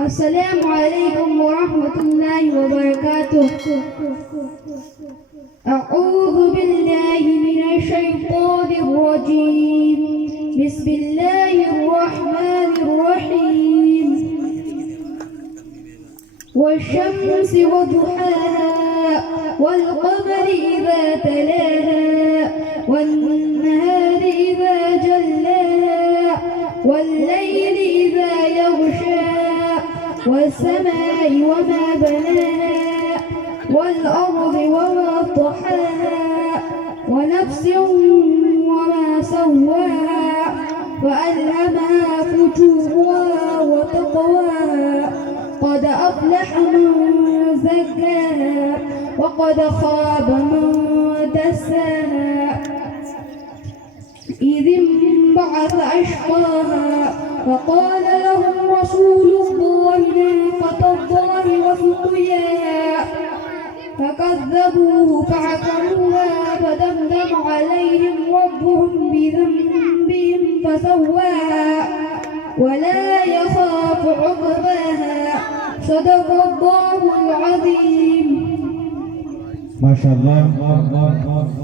السلام عليكم ورحمة الله وبركاته. أعوذ بالله من الشيطان الرجيم. بسم الله الرحمن الرحيم. والشمس وضحاها والقمر إذا تلاها والنهار إذا جلاها والليل إذا يغشاها والسماء وما بناها والأرض وما طحاها ونفس وما سواها فألهمها فجورها وتقواها قد أفلح من زكاها وقد خاب من دساها إذ انبعث أشقاها فقال لهم رسول الله ناقة الله وسقياها فكذبوه فعقروها فدمدم عليهم ربهم بذنبهم فسواها ولا يخاف عقباها. صدق الله العظيم. ما شاء الله.